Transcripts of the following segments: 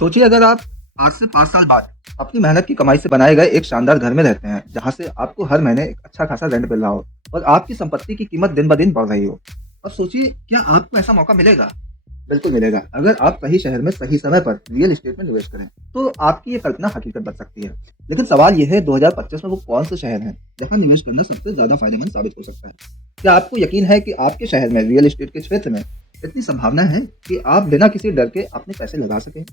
सोचिए अगर आप आज से 5 साल बाद अपनी मेहनत की कमाई से बनाए गए एक शानदार घर में रहते हैं, जहाँ से आपको हर महीने एक अच्छा खासा रेंट मिल रहा हो और आपकी संपत्ति की कीमत दिन-ब-दिन बढ़ रही हो। अब सोचिए क्या आपको ऐसा मौका मिलेगा? बिल्कुल मिलेगा। अगर आप सही शहर में सही समय पर रियल एस्टेट में निवेश करें, तो आपकी ये कल्पना हकीकत बन सकती है। लेकिन सवाल ये है 2025 में वो कौन से शहर हैं, जहाँ निवेश करना सबसे ज़्यादा फायदेमंद साबित हो सकता है? क्या आपको यकीन है कि आपके शहर में रियल एस्टेट के क्षेत्र में इतनी संभावना है कि आप बिना किसी डर के अपने पैसे लगा सकें?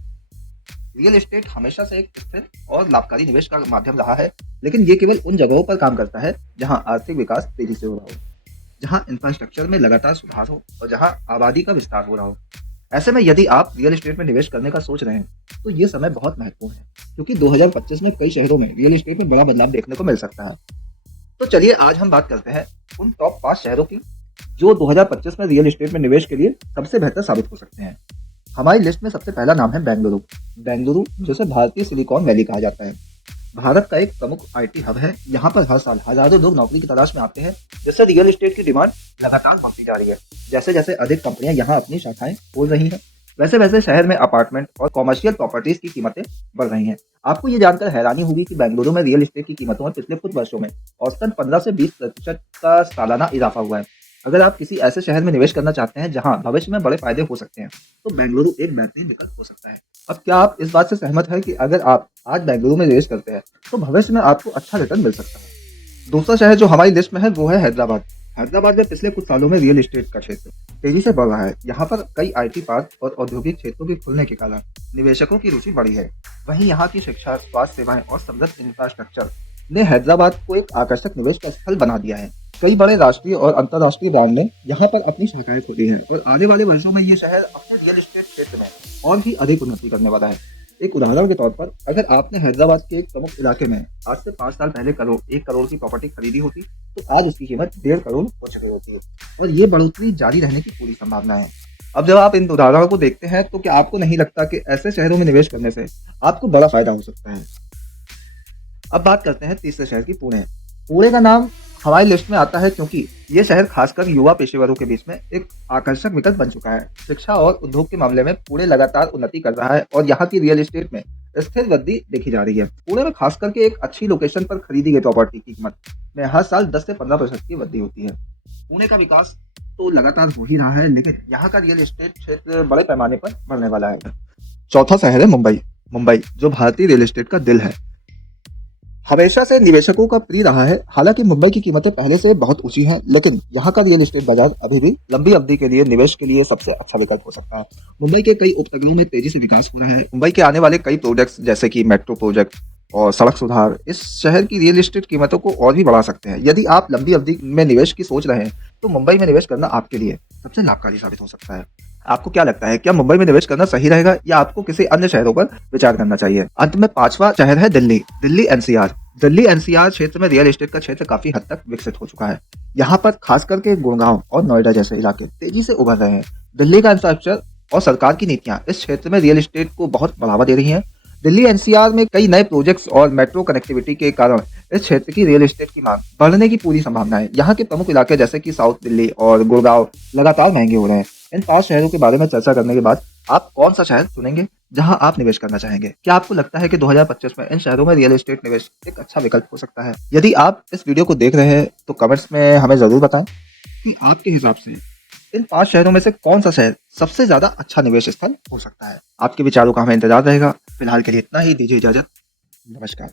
रियल एस्टेट हमेशा से एक स्थिर और लाभकारी निवेश का माध्यम रहा है, लेकिन ये केवल उन जगहों पर काम करता है जहां आर्थिक विकास तेजी से हो रहा हो, जहां इंफ्रास्ट्रक्चर में लगातार सुधार हो और जहां आबादी का विस्तार हो रहा हो। ऐसे में यदि आप रियल एस्टेट में निवेश करने का सोच रहे हैं, तो ये समय बहुत महत्वपूर्ण है, क्योंकि 2025 में कई शहरों में रियल एस्टेट में बड़ा बदलाव देखने को मिल सकता है। तो चलिए आज हम बात करते हैं उन टॉप 5 शहरों की, जो 2025 में रियल एस्टेट में निवेश के लिए सबसे बेहतर साबित हो सकते हैं। हमारी लिस्ट में सबसे पहला नाम है बेंगलुरु। बेंगलुरु, जिसे भारतीय सिलिकॉन वैली कहा जाता है, भारत का एक प्रमुख आईटी हब है। यहाँ पर हर साल हजारों लोग नौकरी की तलाश में आते हैं, जिससे रियल एस्टेट की डिमांड लगातार बढ़ती जा रही है। जैसे जैसे अधिक कंपनियां यहाँ अपनी शाखाएं खोल रही हैं, वैसे वैसे शहर में अपार्टमेंट और कॉमर्शियल प्रॉपर्टीज की कीमतें बढ़ रही हैं। आपको ये जानकर हैरानी होगी कि बेंगलुरु में रियल एस्टेट की कीमतों में पिछले कुछ वर्षों में औसतन 15 से 20% का सालाना इजाफा हुआ है। अगर आप किसी ऐसे शहर में निवेश करना चाहते हैं जहां भविष्य में बड़े फायदे हो सकते हैं, तो बेंगलुरु एक बेहतरीन विकल्प हो सकता है। अब क्या आप इस बात से सहमत हैं कि अगर आप आज बेंगलुरु में निवेश करते हैं, तो भविष्य में आपको अच्छा रिटर्न मिल सकता है? दूसरा शहर जो हमारी लिस्ट में है वो है हैदराबाद। हैदराबाद में पिछले कुछ सालों में रियल एस्टेट का क्षेत्र तेजी से बढ़ रहा है। यहाँ पर कई आईटी पार्क और औद्योगिक क्षेत्रों के खुलने के कारण निवेशकों की रुचि बढ़ी है। वहीं यहाँ की शिक्षा, स्वास्थ्य सेवाएं और समृद्ध इंफ्रास्ट्रक्चर ने हैदराबाद को एक आकर्षक निवेश का स्थल बना दिया है। कई बड़े राष्ट्रीय और अंतर्राष्ट्रीय ब्रांड ने यहाँ पर अपनी शाखाएं खोली हैं और आने वाले वर्षों में ये शहर अपने रियल एस्टेट क्षेत्र में और भी अधिक उन्नति करने वाला है। एक उदाहरण के तौर पर, अगर आपने हैदराबाद के एक प्रमुख इलाके में आज से 5 साल पहले 1 करोड़ की प्रॉपर्टी खरीदी होती, तो आज उसकी कीमत 1.5 करोड़ हो चुकी होती है और ये बढ़ोतरी जारी रहने की पूरी संभावना है। अब जब आप इन उदाहरणों को देखते हैं, तो क्या आपको नहीं लगता कि ऐसे शहरों में निवेश करने से आपको बड़ा फायदा हो सकता है? अब बात करते हैं तीसरे शहर की, पुणे। पुणे का नाम हमारी लिस्ट में आता है क्योंकि ये शहर खासकर युवा पेशेवरों के बीच में एक आकर्षक विकल्प बन चुका है। शिक्षा और उद्योग के मामले में पुणे लगातार उन्नति कर रहा है और यहाँ की रियल एस्टेट में स्थिर वृद्धि देखी जा रही है। पुणे में खास करके एक अच्छी लोकेशन पर खरीदी गई प्रॉपर्टी की कीमत में हर साल 10 से 15% की वृद्धि होती है। पुणे का विकास तो लगातार हो ही रहा है, लेकिन यहाँ का रियल एस्टेट क्षेत्र बड़े पैमाने पर बढ़ने वाला है। चौथा शहर है मुंबई। मुंबई, जो भारतीय रियल एस्टेट का दिल है, हमेशा से निवेशकों का प्रिय रहा है। हालांकि मुंबई की कीमतें पहले से बहुत ऊंची हैं, लेकिन यहाँ का रियल एस्टेट बाजार अभी भी लंबी अवधि के लिए निवेश के लिए सबसे अच्छा विकल्प हो सकता है। मुंबई के कई उपनगरों में तेजी से विकास हो रहा है। मुंबई के आने वाले कई प्रोजेक्ट्स, जैसे कि मेट्रो प्रोजेक्ट और सड़क सुधार, इस शहर की रियल एस्टेट कीमतों को और भी बढ़ा सकते हैं। यदि आप लंबी अवधि में निवेश की सोच रहे हैं, तो मुंबई में निवेश करना आपके लिए सबसे लाभकारी साबित हो सकता है। आपको क्या लगता है, क्या मुंबई में निवेश करना सही रहेगा या आपको किसी अन्य शहरों पर विचार करना चाहिए? अंत में पांचवा शहर है दिल्ली। दिल्ली एनसीआर। दिल्ली एनसीआर क्षेत्र में रियल एस्टेट का क्षेत्र काफी हद तक विकसित हो चुका है। यहाँ पर खास करके गुड़गांव और नोएडा जैसे इलाके तेजी से उभर रहे हैं। दिल्ली का इंफ्रास्ट्रक्चर और सरकार की नीतियां इस क्षेत्र में रियल एस्टेट को बहुत बढ़ावा दे रही हैं। दिल्ली एनसीआर में कई नए प्रोजेक्ट्स और मेट्रो कनेक्टिविटी के कारण इस क्षेत्र की रियल एस्टेट की मांग बढ़ने की पूरी संभावना है। यहाँ के प्रमुख इलाके जैसे कि साउथ दिल्ली और गुड़गांव लगातार महंगे हो रहे हैं। इन 5 शहरों के बारे में चर्चा करने के बाद आप कौन सा शहर चुनेंगे जहां आप निवेश करना चाहेंगे? क्या आपको लगता है कि 2025 में इन शहरों में रियल एस्टेट निवेश एक अच्छा विकल्प हो सकता है? यदि आप इस वीडियो को देख रहे हैं, तो कमेंट्स में हमें जरूर बताएं कि आपके हिसाब से इन 5 शहरों में से कौन सा शहर सबसे ज्यादा अच्छा निवेश स्थल हो सकता है। आपके विचारों का हमें इंतजार रहेगा। फिलहाल के लिए इतना ही, दीजिए इजाजत। नमस्कार।